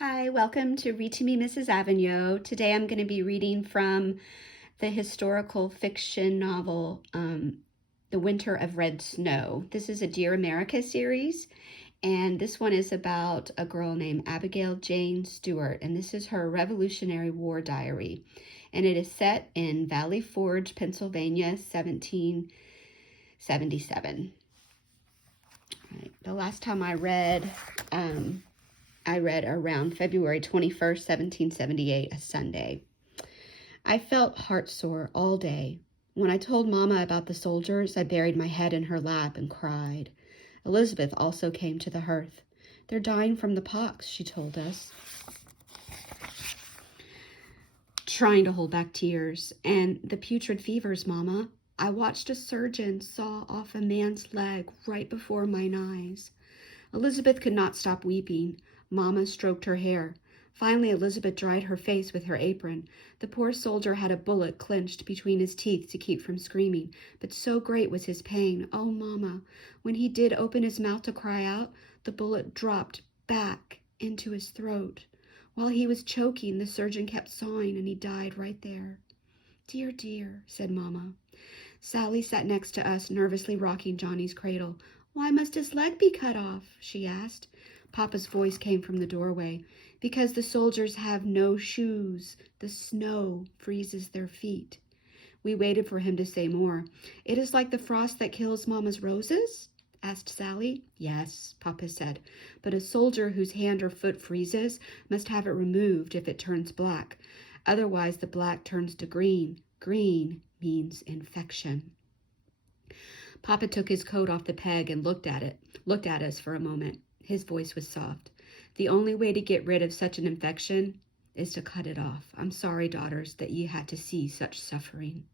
Hi, welcome to Read to Me, Mrs. Avignon. Today I'm going to be reading from the historical fiction novel, The Winter of Red Snow. This is a Dear America series, and this one is about a girl named Abigail Jane Stewart, and this is her Revolutionary War diary. And it is set in Valley Forge, Pennsylvania, 1777. Right. The last time I read around February 21st, 1778, a Sunday. I felt heartsore all day. When I told Mama about the soldiers, I buried my head in her lap and cried. Elizabeth also came to the hearth. They're dying from the pox, she told us, trying to hold back tears. And the putrid fevers, Mama. I watched a surgeon saw off a man's leg right before my eyes. Elizabeth could not stop weeping. Mama stroked her hair. Finally, Elizabeth dried her face with her apron. The poor soldier had a bullet clenched between his teeth to keep from screaming, but so great was his pain. Oh, Mama, when he did open his mouth to cry out, the bullet dropped back into his throat. While he was choking, the surgeon kept sawing, and he died right there. Dear, dear, said Mama. Sally sat next to us, nervously rocking Johnny's cradle. Why must his leg be cut off? She asked. Papa's voice came from the doorway. Because the soldiers have no shoes. The snow freezes their feet. We waited for him to say more. It is like the frost that kills Mama's roses? Asked Sally. Yes, Papa said. But a soldier whose hand or foot freezes must have it removed if it turns black. Otherwise, the black turns to green. Green means infection. Papa took his coat off the peg and looked at us for a moment. His voice was soft. The only way to get rid of such an infection is to cut it off. I'm sorry, daughters, that you had to see such suffering.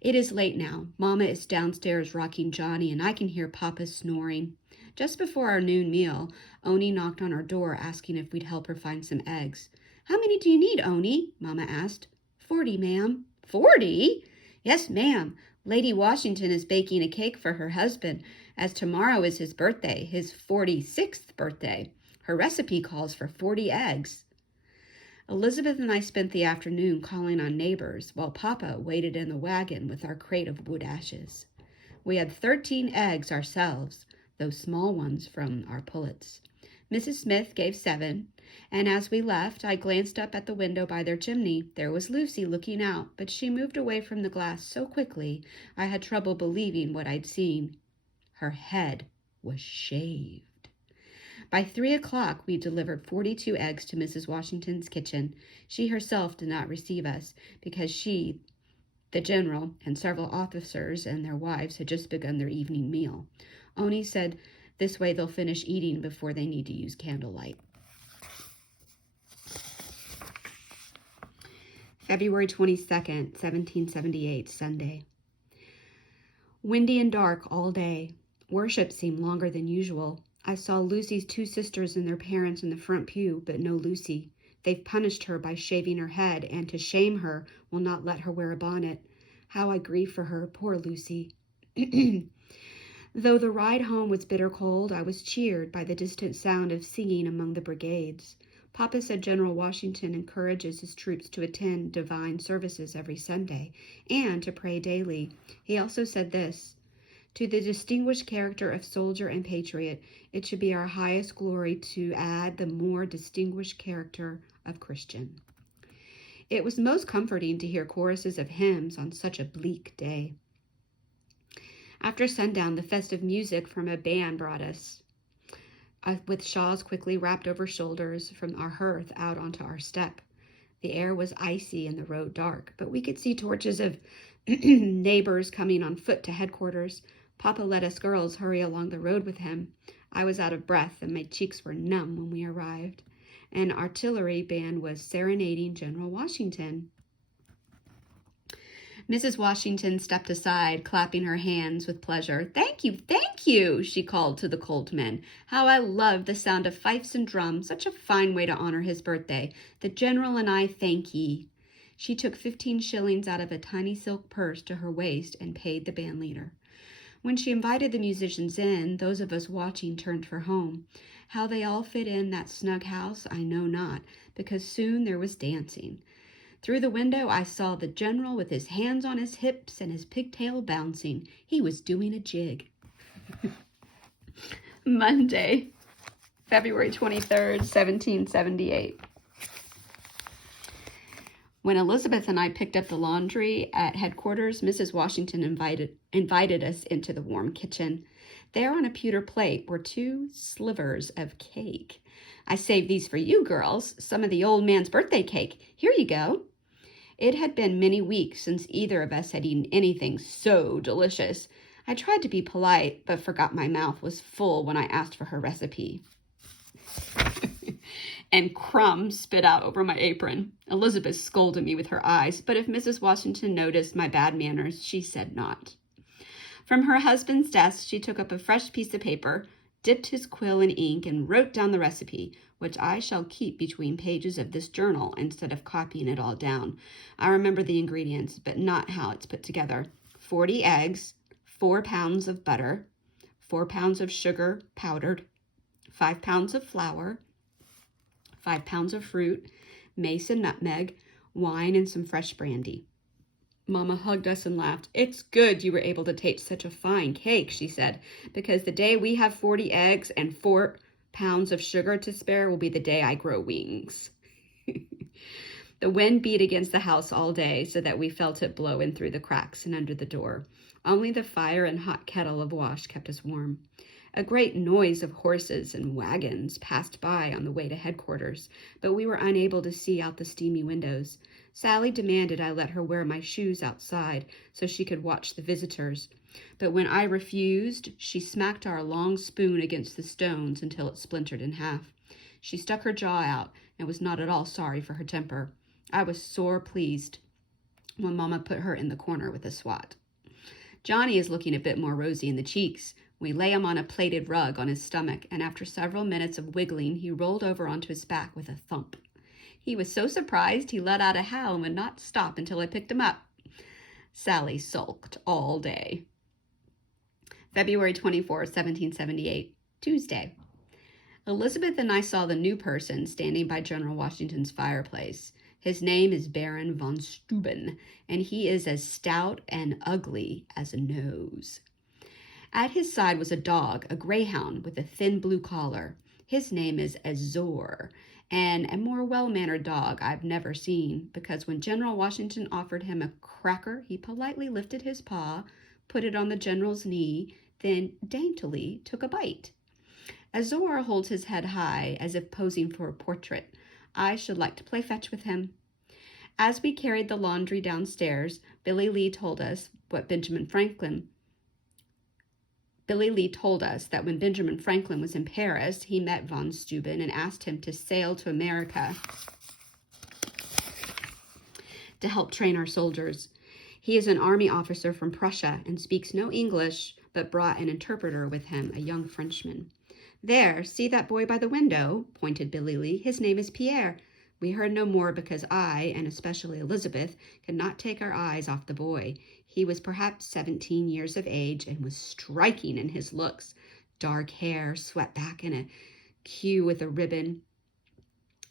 It is late now. Mama is downstairs rocking Johnny, and I can hear Papa snoring. Just before our noon meal, Oni knocked on our door asking if we'd help her find some eggs. How many do you need, Oni? Mama asked. 40, ma'am. 40? Yes, ma'am. Lady Washington is baking a cake for her husband, as tomorrow is his birthday, his 46th birthday. Her recipe calls for 40 eggs. Elizabeth and I spent the afternoon calling on neighbors, while Papa waited in the wagon with our crate of wood ashes. We had 13 eggs ourselves, those small ones from our pullets. Mrs. Smith gave 7, and as we left, I glanced up at the window by their chimney. There was Lucy looking out, but she moved away from the glass so quickly I had trouble believing what I'd seen. Her head was shaved. By 3 o'clock, we delivered 42 eggs to Mrs. Washington's kitchen. She herself did not receive us because she, the general, and several officers and their wives had just begun their evening meal. Oni said this way they'll finish eating before they need to use candlelight. February 22nd, 1778, Sunday. Windy and dark all day. Worship seemed longer than usual. I saw Lucy's 2 sisters and their parents in the front pew, but no Lucy. They've punished her by shaving her head, and to shame her, will not let her wear a bonnet. How I grieve for her, poor Lucy. Though the ride home was bitter cold, I was cheered by the distant sound of singing among the brigades. Papa said General Washington encourages his troops to attend divine services every Sunday and to pray daily. He also said this: to the distinguished character of soldier and patriot, it should be our highest glory to add the more distinguished character of Christian. It was most comforting to hear choruses of hymns on such a bleak day. After sundown, the festive music from a band brought us, with shawls quickly wrapped over shoulders, from our hearth out onto our step. The air was icy and the road dark, but we could see torches of neighbors coming on foot to headquarters. Papa let us girls hurry along the road with him. I was out of breath and my cheeks were numb when we arrived. An artillery band was serenading General Washington. Mrs. Washington stepped aside, clapping her hands with pleasure. Thank you, she called to the cold men. How I loved the sound of fifes and drums, such a fine way to honor his birthday. The general and I thank ye. She took 15 shillings out of a tiny silk purse to her waist and paid the band leader. When she invited the musicians in, those of us watching turned for home. How they all fit in that snug house, I know not, because soon there was dancing. Through the window I saw the general with his hands on his hips and his pigtail bouncing. He was doing a jig. Monday, February 23rd, 1778. When Elizabeth and I picked up the laundry at headquarters, Mrs. Washington invited us into the warm kitchen. There on a pewter plate were 2 slivers of cake. I saved these for you girls, some of the old man's birthday cake. Here you go. It had been many weeks since either of us had eaten anything so delicious. I tried to be polite, but forgot my mouth was full when I asked for her recipe. And crumbs spit out over my apron. Elizabeth scolded me with her eyes, but if Mrs. Washington noticed my bad manners, she said not. From her husband's desk, she took up a fresh piece of paper, dipped his quill in ink, and wrote down the recipe, which I shall keep between pages of this journal instead of copying it all down. I remember the ingredients, but not how it's put together. 40 eggs, 4 pounds of butter, 4 pounds of sugar powdered, 5 pounds of flour, 5 pounds of fruit, mace and nutmeg, wine, and some fresh brandy. Mama hugged us and laughed. It's good you were able to taste such a fine cake, she said, because the day we have 40 eggs and 4 pounds of sugar to spare will be the day I grow wings. The wind beat against the house all day so that we felt it blow in through the cracks and under the door. Only the fire and hot kettle of wash kept us warm. A great noise of horses and wagons passed by on the way to headquarters, but we were unable to see out the steamy windows. Sally demanded I let her wear my shoes outside so she could watch the visitors. But when I refused, she smacked our long spoon against the stones until it splintered in half. She stuck her jaw out and was not at all sorry for her temper. I was sore pleased when Mama put her in the corner with a swat. Johnny is looking a bit more rosy in the cheeks. We lay him on a plaited rug on his stomach, and after several minutes of wiggling, he rolled over onto his back with a thump. He was so surprised he let out a howl and would not stop until I picked him up. Sally sulked all day. February 24, 1778, Tuesday. Elizabeth and I saw the new person standing by General Washington's fireplace. His name is Baron von Steuben, and he is as stout and ugly as a nose. At his side was a dog, a greyhound with a thin blue collar. His name is Azor, and a more well-mannered dog I've never seen, because when General Washington offered him a cracker, he politely lifted his paw, put it on the general's knee, then daintily took a bite. Azor holds his head high, as if posing for a portrait. I should like to play fetch with him. As we carried the laundry downstairs, Billy Lee told us that when Benjamin Franklin was in Paris, he met von Steuben and asked him to sail to America to help train our soldiers. He is an army officer from Prussia and speaks no English, but brought an interpreter with him, a young Frenchman. There, see that boy by the window, pointed Billy Lee. His name is Pierre. We heard no more because I, and especially Elizabeth, could not take our eyes off the boy. He was perhaps 17 years of age and was striking in his looks. Dark hair swept back in a queue with a ribbon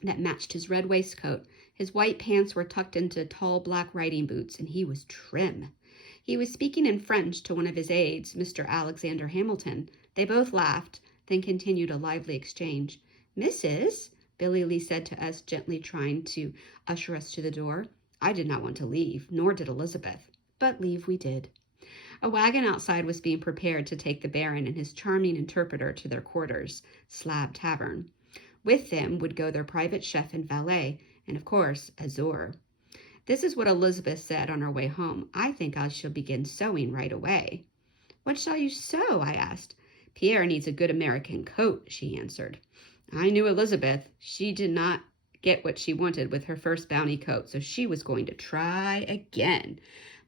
that matched his red waistcoat. His white pants were tucked into tall black riding boots, and he was trim. He was speaking in French to one of his aides, Mr. Alexander Hamilton. They both laughed, then continued a lively exchange. Mrs., Billy Lee said to us, gently trying to usher us to the door. I did not want to leave, nor did Elizabeth. But leave we did. A wagon outside was being prepared to take the Baron and his charming interpreter to their quarters, Slab Tavern. With them would go their private chef and valet, and of course, Azor. This is what Elizabeth said on our way home. I think I shall begin sewing right away. What shall you sew? I asked. Pierre needs a good American coat, she answered. I knew Elizabeth. She did not get what she wanted with her first bounty coat, so she was going to try again.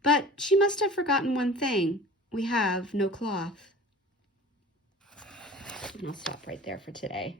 But she must have forgotten one thing. We have no cloth. And I'll stop right there for today.